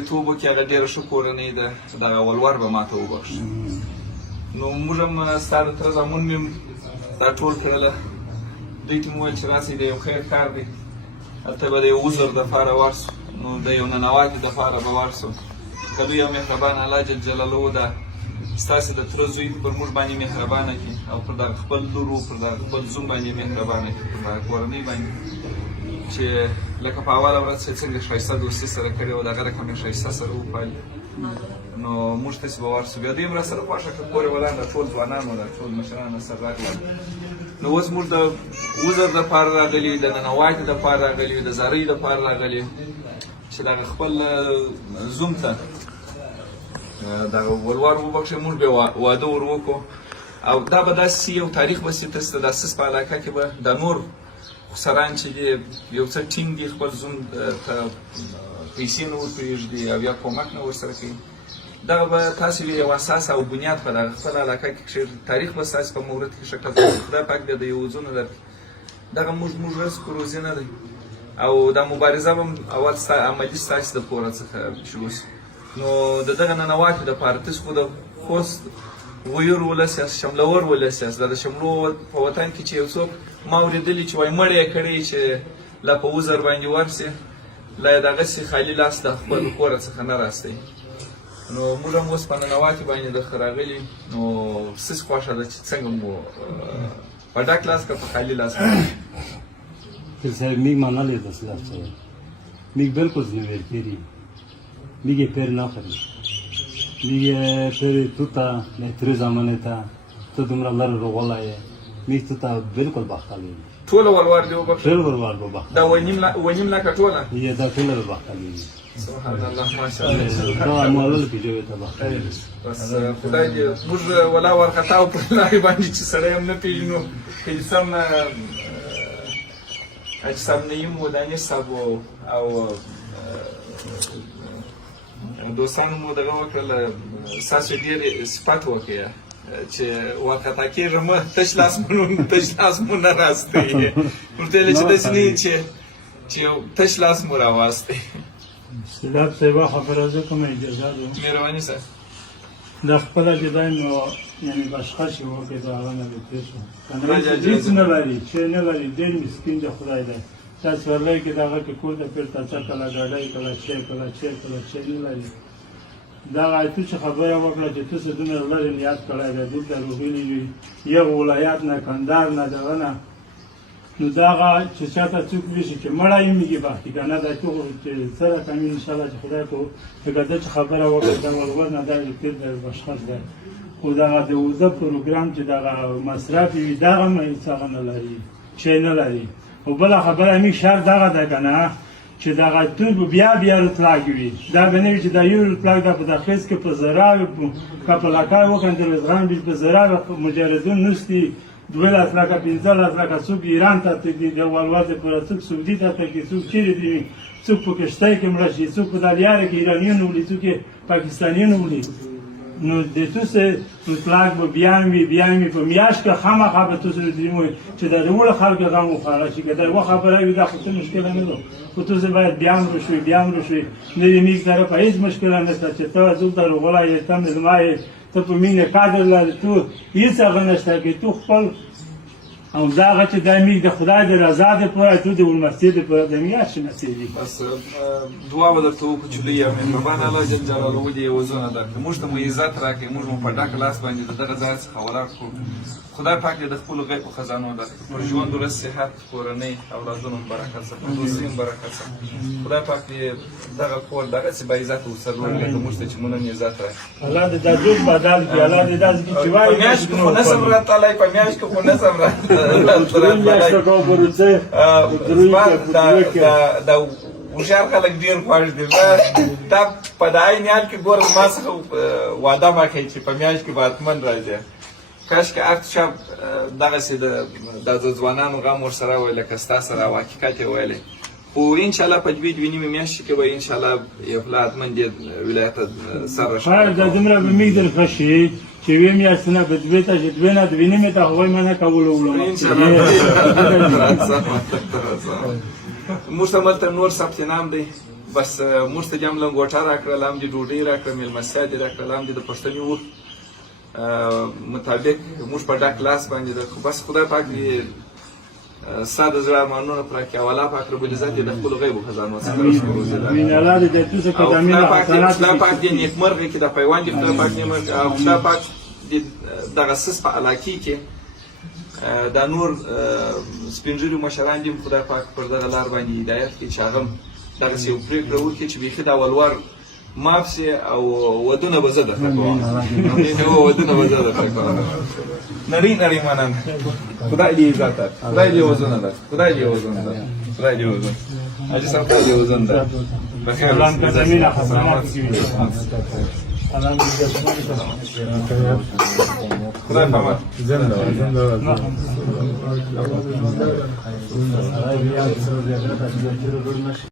توبو کې هغه ډېره ښه کورنۍ ده دغه ولور به ماته وبخښي نو موږ هم ستا د تره زامن مې دا ټول کړله دوی ته مې وویل چې راسئ د یو خیر کار دی هلته به د یو عذر دپاره ورسو نو د یو ننواتې دپاره به ورسو که دوی یو مهربان الله جل جلاله ده ستاسې د تره زوی پر موږ باندې مهربانه کړي او پر دغه خپل لور و پر دغه خپل زوم باندې مهربانه کړي پر دغه کورنۍ باندې چې لکه په اوله ورځ چې څنګه ښایسته دوستي سره کړې وه د هغه رقم یې ښایسته سره وپالي نو موږ تاسې به ورسو بیا دوی هم را سره خوښه کړه کور یې ولانده ټول ځوانان وو ټول مشران سره راغلل نو اوس موږ د عذر دپاره راغلي د ننواتې دپاره راغلي د زارۍ دپاره راغلي چې دغه خپل زوم ته دغه ولور وبخښئ موږ بیا واده ور وکړو او دا به داسې یو تاریخ به سي تاسې ته د اساس په علاقه کې به دا نور خسران چې دي یو څه ټینګ دي خپل زوم ته پیسې نه ورپرېږدي او یا کومک نه ورسره کوي دغه به تاسې یو اساس او بنیاد په دغه خپل علاقه کې تاریخ به ستاسې په مورد کې ښه کړه خدای پاک بیا د یو وزونه درکړي دغه موږ رزق روزي نه دی او دا مبارزه به اول عملي ستاسې د کوره څخه شروع شي نو د دغه ننواتې دپاره تاسې خو د خوست غیور ولس یاست شملور ولس یاست دا د شملو په وطن کې چې یو څوک ما اورېدلي چې وایي مړی یې کړی چې لا په عذر باندې ورسي لا یې دغسې خالي لاس د خپل کوره څخه نه راستوي نو موږ هم اوس په ننواتې باندې د ښه راغلي نو ستاسې خوښه ده چې څنګه مو په ډک لاس که په خالي لاس پیر صاحب میگ منلی دست لفظه میگ بلکل زنویر پیری میگه پیر نخری میگه پیر تو تا نهتری زمانه تا تو دمرا لر رو غلایه میگ تو تا بلکل بختالی ټوله ولور دې وبخښه ټول ورور به بختالی دا ونیم لکه ټوله یه دا ټول رو بختالی سبحان الله ماشاءالله دا مولل پیجوی تا بختالی بس خدای دې موږ ولا ورخطاو په لارې باندې چې سړی هم نه پېژنو هیڅ هم اجسام نه یو موداني صاحب او دوستانو مو دغه وکړله ستاسو ډېر صفت وکړه چې وارخطا کېږم تش لاس مو نه راستوي ورته ویلې چې داسې نه وي چې یو تش لاس مو راواستوي سلاب صاحبه خبره زه کوم اجازه ده مهرباني صاحب دا خپله جدای نو یعنې بشخش یې وکړې د هغه نه بې پېښه هیڅ نه لري چې نه لري ډېر مسکین دی خدای دی دا سورلی کې د هغه کې کور ته پېرته څه کله ډاډۍ کله شی کله شی نه لري دغه تو چې خبره وکړه چې ته څه دومره لرې نیت کړی دی دلته روغلي وي یو ولایت نه کندهار نه دغه نه نو دغه چې چاته څوک وشي چې مړی یې میږي بختي که نه دا تو چې سره کمي انشاءالله چې خدای کو لکه ده چې خبره وکړه د ولور نه دا پیر دی بشخص دی خو دغه د وزه پروګرام چې دغه مصرف وي دغه هم هېڅ هغه نه لري شی نه لري خو بله خبره مې شرط دغه ده که نه چې دغه توپ بیا رطلاق وي دا به نه وي چې دا یو رطلاق دا په داخیز کې په زراوې که په لکای وکندل رزغان بي په زراوې مجردون نستی 12 لکه 15 لکه څوک ایران ته تلي د ولور پورې څوک سعودي ته تلي څوک چیرې دي څوک په کشتۍ کې مړه شي څوک په دالیاره کې ایرانیان ولي څوک پاکستانیان ولي نو د توسه رطلاق به بیان وي په میاشت کې خامخا به توسه دریمو چې د وړ خلکو غم وخاره شي که دا و خبره وي دا خو څه مشکل نه ده خو توسه باید بیان وشوي نه دې میږ طرف هیڅ مشکل نه شته چې ته دلته غولای ته مزمای ته په مینه قادر لري تو هیڅ هغه نشته کې تو خپل او دا هغه چې دا میږ د خدای د رضا دپاره تو د ولمسید دپاره د میاشتې نصیبي بس دعا به درته وکړو چې لوی او مهربان الله جل جلاله دې یې وزونه درکړي موږ ته مو عزت راکړي موږ مو په ډک لاس باندې د دغه ځای څخه ولاړ کړو خدای پاک دې د خپلو غیبو خزانو درکړي پر ژوند ورځ صحت کورنۍ اولادونو برکت څه په دوستي هم برکت څه خدای پاک دې دغه کور دغسې باعزته ورسره وکړي موږ ته چې مونږ هم عزت راکړي الله دې دا ټول بدل کړي الله دې داسې کړي چې وایي په میاشت کې خو نسم راتلی په میاشت کې خو نسم دا هوښیار خلک ډېر خوښ دي دا په د عین حال کې ګوره ما څخه وعده مه کوي چې په میاشت کې به حتما راځي کاشکې هر چا دغسې د ځوانانو غم ورسره ویلی لکه ستا سره او حقیقت یې ویلی خو انشاءالله په دوی دوې نیمې میاشتې کې به انشاءالله یو پله حتما دې ولایت ته سر راښکاره دا دومره به میږ در ښه شي چې وې میاشتې نه به دوې ته چې دوې نه دوې نیمې ته هغوی منع کولو وړم موږ ته ملته نور ثبت نام دی بس موږ ته دې هم لنګوټه راکړله، هم دې ډوډۍ راکړه، مېلمستیا دې راکړله، هم دې د پښتني وخت مطابق موږ په ډک لاس باندې ده. خو بس خدای پاک دې ستا د زړه ارمانونه پوره کړي، او الله پاک رب العزت دې د خپلو غیبو خزانو څخه خدای پاک دې نیکمرغه کړي، دا پیوند دې خدای پاک نیکمرغه کړي، او خدای پاک دې دغه سیس په علاقې کې دا نور سپین ږیري مشران دې خدای پاک پر دغه لار باندې هدایت کړي چې هغه هم دغسې یو پرېکړه وکړي چې بیخي دا ولور ماف سي او ودونه به زه درته کوم. ودونه به زه درته کوم. نرۍ نرۍ مننه. خدای دې عزت درکړي، خدای دې وزونه درکړي، خدای دې وزونه درکړي، خدای دې وزونه. حاجي صاحب خدای دې وزونه درکړي. بخیر خدای پامان. زنده